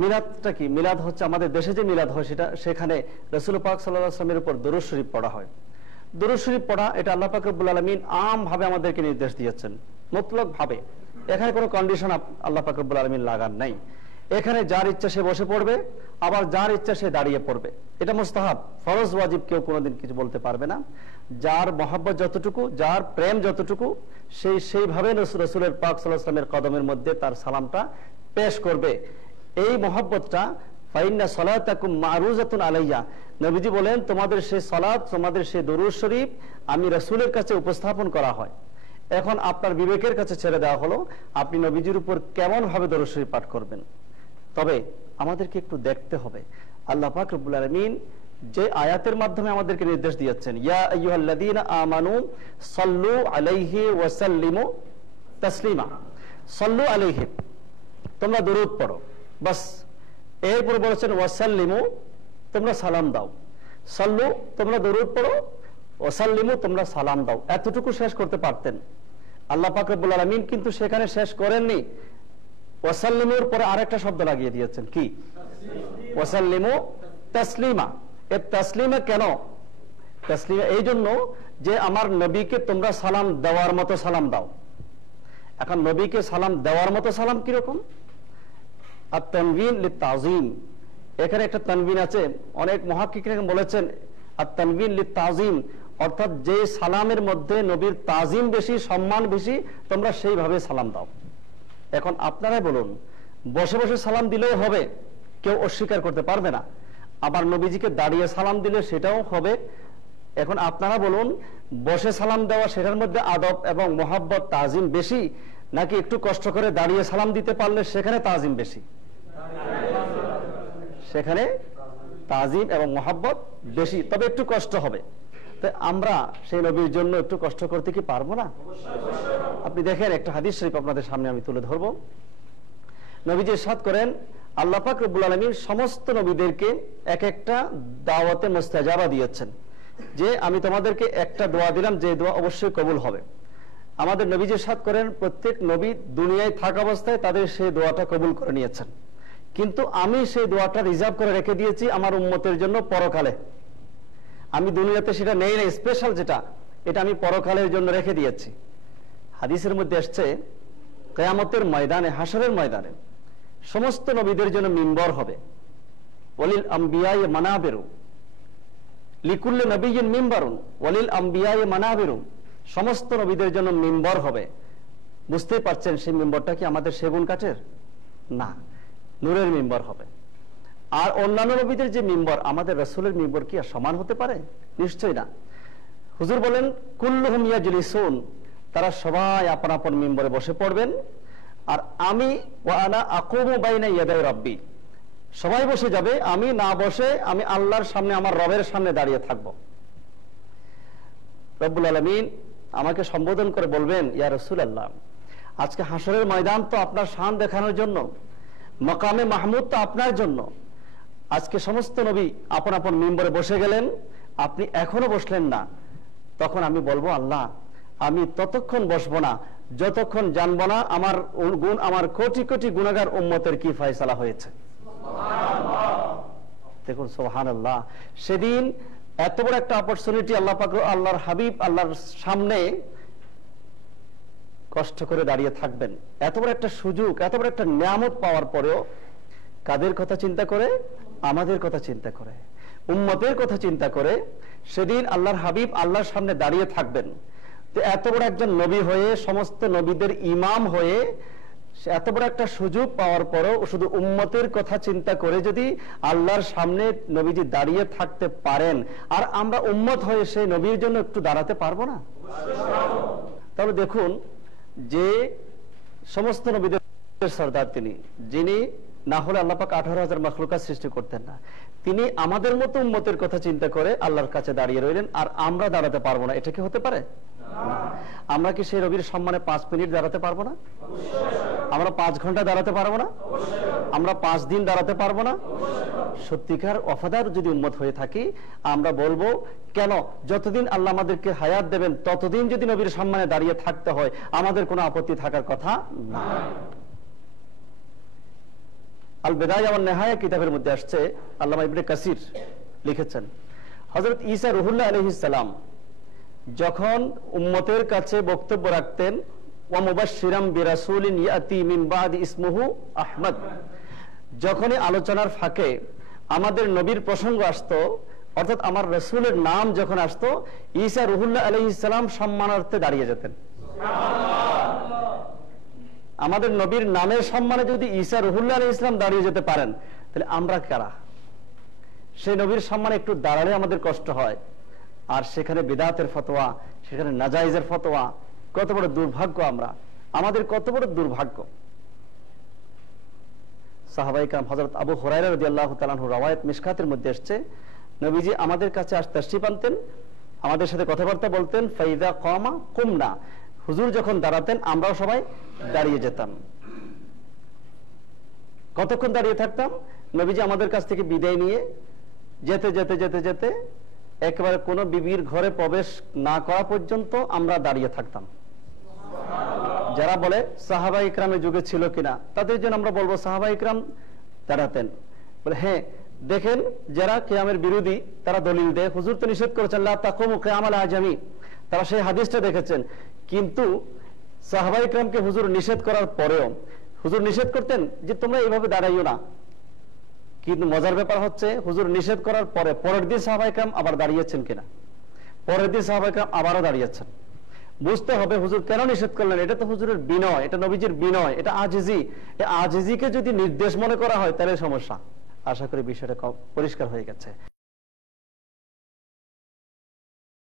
মিলাদটা কি? মিলাদ হচ্ছে আমাদের দেশে যে মিলাদ হয় সেখানে রাসূল পাক সাল্লাল্লাহু আলাইহি ওয়াসাল্লামের উপর দরুদ শরীফ পড়া হয়। দরুদ শরীফ পড়া এটা আল্লাহ পাক রব্বুল আলামিন আম ভাবে আমাদেরকে নির্দেশ দিয়েছেন, মুতলক ভাবে। এখানে কোনো কন্ডিশন আল্লাহ পাক রব্বুল আলামিন লাগান নাই। এখানে যার ইচ্ছা সে বসে পড়বে, আবার যার ইচ্ছা সে দাঁড়িয়ে পড়বে। এটা মুস্তাহাব, ফরজ ওয়াজিব কেউ কোনোদিন কিছু বলতে পারবে না। যার মহব্বত যতটুকু, যার প্রেম যতটুকু, সেইভাবে রাসূলের পাক সাল্লাল্লাহু আলাইহি ওয়াসাল্লামের কদমের মধ্যে তার সালামটা পেশ করবে। এই মহব্বতটা ফাইন্না সালাতাকুম মারুজাতুন আলাইয়া, নবীজি বলেন তোমাদের সেই সালাত, তোমাদের সেই দরুদ শরীফ আমি রাসূলের কাছে উপস্থাপন করা হয়। এখন আপনার বিবেকের কাছে ছেড়ে দেওয়া হলো আপনি নবীজির উপর কেমন ভাবে দরুদ শরীফ পাঠ করবেন। তবে আমাদেরকে একটু দেখতে হবে আল্লাহ পাক রব্বুল আলামিন যে আয়াতের মাধ্যমে আমাদেরকে নির্দেশ দিয়েছেন, ইয়া আইয়ুহাল্লাযীনা আমানু সাল্লু আলাইহি ওয়া সাল্লিমু তাসলিমা। সাল্লু আলাইহি, তোমরা দরুদ পড়ো, বাস। এরপর বলেছেন ওয়াসাল্লিমু, তোমরা সালাম দাও। সাল্লু, তোমরা দরুদ পড়ো, ওয়াসাল্লিমু, তোমরা সালাম দাও। এতটুকু শেষ করতে পারতেন। আল্লাহ পাক রব্বুল আলামিন কিন্তু সেখানে শেষ করেননি, ওয়াসাল্লিমুর পরে আরেকটা শব্দ লাগিয়ে দিয়েছেন, কি? ওয়াসাল্লিমু তাসলিমা। এই তাসলিমা কেন? তাসলিমা এই জন্য যে আমার নবীকে তোমরা সালাম দেওয়ার মতো সালাম দাও। এখন নবীকে সালাম দেওয়ার মতো সালাম কিরকম? আর তানবিন লিতাযীম, এখানে একটা তানবিন আছে। অনেক মুহাক্কিকিন বলেছেন আর তানবিন লিতাযীম, অর্থাৎ যে সালামের মধ্যে নবীর তাজিম বেশি, সম্মান বেশি, তোমরা সেইভাবে সালাম দাও। এখন আপনারাই বলুন, বসে বসে সালাম দিলেও হবে, কেউ অস্বীকার করতে পারবে না। আবার নবীজিকে দাঁড়িয়ে সালাম দিলে সেটাও হবে। এখন আপনারা বলুন, বসে সালাম দেওয়া সেটার মধ্যে আদব এবং মোহাব্বত তাজিম বেশি, নাকি একটু কষ্ট করে দাঁড়িয়ে সালাম দিতে পারলে সেখানে তাজিম বেশি? সেখানে তাজিম এবং মোহাব্বত বেশি, তবে একটু কষ্ট হবে। তো আমরা সেই নবীর জন্য একটু কষ্ট করতে কি পারবো না? আপনি দেখেন, একটা হাদিস শরীফ আপনাদের সামনে আমি তুলে ধরবো। নবীজি ইরশাদ করেন, আল্লাহ পাক রব্বুল আলামিন সমস্ত নবীদেরকে এক একটা দাওয়াতে মুস্তাজাবা দিয়েছেন, যে আমি তোমাদেরকে একটা দোয়া দিলাম, যে দোয়া অবশ্যই কবুল হবে। আমাদের নবীজি ইরশাদ করেন, প্রত্যেক নবী দুনিয়ায় থাকা অবস্থায় তাদের সেই দোয়াটা কবুল করে নিয়েছেন, কিন্তু আমি সেই দোয়াটা রিজার্ভ করে রেখে দিয়েছি আমার উম্মতের জন্য পরকালে। আমি দুনিয়াতে সেটা নেই না, স্পেশাল যেটা, এটা আমি পরকালের জন্য রেখে দিয়েছি। হাদিসের মধ্যে আসছে, কিয়ামতের ময়দানে, হাশরের ময়দানে সমস্ত নবীদের জন্য মিম্বর হবে। ওয়ালিল আম্বিয়ায়ে মানাবিরু, লিকুল্লি নবিয়্যিন মিম্বারুন ওয়ালিল আম্বিয়ায়ে মানাবিরু, সমস্ত নবীদের জন্য মিম্বর হবে। বুঝতেই পারছেন সেই মিম্বরটা কি আমাদের সেগুন কাঠের? না, নূরের মিম্বর হবে। আর অন্যান্য নবীদের যে মিম্বর, আমাদের রাসূলের মিম্বর কি আর সমান হতে পারে? নিশ্চয়ই না। হুজুর বলেন, কুল্লুহুম ইয়াজলিসুন, তারা সবাই আপন আপন মিম্বরে বসে পড়বেন। আর আমি ওয়া আনা আকুমু বাইনা ইয়াদাই রাব্বি, সবাই বসে যাবে, আমি না বসে আমি আল্লাহর সামনে, আমার রবের সামনে দাঁড়িয়ে থাকব। রব্বুল আলামিন আমাকে সম্বোধন করে বলবেন, ইয়া রাসূলুল্লাহ, আজকে হাশরের ময়দান তো আপনার শান দেখানোর জন্য, মাকামে মাহমুদ তো আপনার জন্য। আজকে সমস্ত নবী আপন আপন মিম্বরে বসে গেলেন, আপনি এখনো বসলেন না। তখন আমি বলবো, আল্লাহ, আমি ততক্ষণ বসবো না যতক্ষণ জানবো না আমার গুণ, আমার কোটি কোটি গুনাহগার উম্মতের কি ফয়সালা হয়েছে। দেখুন, সুবহানাল্লাহ। সেদিন এত বড় একটা অপরচুনিটি আল্লাহ পাক, আল্লাহর হাবিব আল্লাহর সামনে কষ্ট করে দাঁড়িয়ে থাকবেন, এত বড় একটা সুযোগ, এত বড় একটা নিয়ামত পাওয়ার পরেও কাদের কথা চিন্তা করে? আমাদের কথা চিন্তা করে, উম্মতের কথা চিন্তা করে সেদিন আল্লাহর হাবিব আল্লাহর সামনে দাঁড়িয়ে থাকবেন। তো এত বড় একজন নবী হয়ে, সমস্ত নবীদের ইমাম হয়ে, এত বড় একটা সুযোগ পাওয়ার পরও শুধু উম্মতের কথা চিন্তা করে যদি আল্লাহর সামনে নবীজি দাঁড়িয়ে থাকতে পারেন, আর আমরা উম্মত হয়ে সেই নবীর জন্য একটু দাঁড়াতে পারবো না? তাহলে দেখুন, যে সমস্ত নবীদের সরদার তিনি, যিনি না হলে আল্লাহ পাক 18,000 মাখলুকাত সৃষ্টি করতেন না, তিনি আমাদের মতো উম্মতের কথা চিন্তা করে আল্লাহর কাছে দাঁড়িয়ে রইলেন, আর আমরা দাঁড়াতে পারবো না। এটা কি হতে পারে? আমরা কি সেই নবীর সম্মানে 5 মিনিট দাঁড়াতে পারবো না? আমরা 5 ঘন্টা দাঁড়াতে পারবো না? আমরা 5 দিন দাঁড়াতে পারবো না? সত্যিকার ওয়াফাদার যদি উম্মত হয়ে থাকি, আমরা বলবো, কেন যতদিন আল্লাহ আমাদেরকে হায়াত দেবেন ততদিন যদি নবীর সম্মানে দাঁড়িয়ে থাকতে হয়, আমাদের কোনো আপত্তি থাকার কথা না। আল বিদায়া ওয়ান নিহায়া কিতাবের মধ্যে আসছে, আল্লামা ইবনে কাসির লিখেছেন, হযরত ঈসা রুহুল্লাহ আলাইহিস সালাম যখন উম্মতের কাছে বক্তব্য রাখতেন, ওয়া মুবাশশিরাম বিরাসূলিন ইয়াতি মিন বাদি ইসমুহু আহমদ, যখনই আলোচনার ফাঁকে আমাদের নবীর প্রসঙ্গ আসতো, অর্থাৎ আমার রাসূলের নাম যখন আসতো, ঈসা রুহুল্লাহ আলাইহিস সালাম সম্মানার্থে দাঁড়িয়ে যেতেন। আমাদের নবীর নামের সম্মানে যদি ঈসা রুহুল্লাহ আলাইহিস সালাম দাঁড়িয়ে যেতে পারেন, তাহলে আমরা কারা? সেই নবীর সম্মানে একটু দাঁড়ালে আমাদের কষ্ট হয়, আর সেখানে বিদআতের ফতোয়া, সেখানে নাজায়েজের ফতোয়া, কত বড় দুর্ভাগ্য! আমাদের কত বড় দুর্ভাগ্য! সাহাবায়ে কেরাম, হযরত আবু হুরায়রা রাদিয়াল্লাহু তাআলা আনহু রওয়ায়াত মিশকাতের মধ্যে আসছে, নবীজি আমাদের কাছে তাশরিফ আনতেন, আমাদের সাথে কথাবার্তা বলতেন, ফাইদা কামা কুমনা, হুজুর যখন দাঁড়াতেন আমরাও সবাই দাঁড়িয়ে যেতাম। কতক্ষণ দাঁড়িয়ে থাকতাম? নবীজি আমাদের কাছ থেকে বিদায় নিয়ে যেতে যেতে যেতে যেতে একেবারে কোনো বিবির ঘরে প্রবেশ না করা পর্যন্ত আমরা দাঁড়িয়ে থাকতাম। যারা বলে সাহাবা ইকরামের যুগে ছিল কিনা, তাদের জন্য আমরা বলবো সাহাবা ইকরাম দাঁড়াতেন। বলে হ্যাঁ, দেখেন যারা কিয়ামের বিরোধী তারা দলিল দেয়, হুজুর তো নিষেধ করেছেন লা তাকুমু কিয়ামাল আজামি, তারা সেই হাদিসটা দেখেছেন, কিন্তু সাহাবা ইকরামকে হুজুর নিষেধ করার পরেও হুজুর নিষেধ করতেন যে তোমরা এইভাবে দাঁড়াইও না। কিন্তু মজার ব্যাপার হচ্ছে, হুজুর নিষেধ করার পরে পরের দিন সাহাবা ইকরাম আবার দাঁড়িয়েছেন কিনা, পরের দিন সাহাবা ইকরাম আবারও দাঁড়িয়েছেন। বুঝতে হবে হুজুর কেন নিষেধ করলেন, এটা তো হুজুরের বিনয়, এটা নবীজির বিনয়, এটা আজিজি। এই আজিজিকে যদি নির্দেশ মনে করা হয় তাহলে সমস্যা। আশা করি বিষয়টা পরিষ্কার হয়ে গেছে।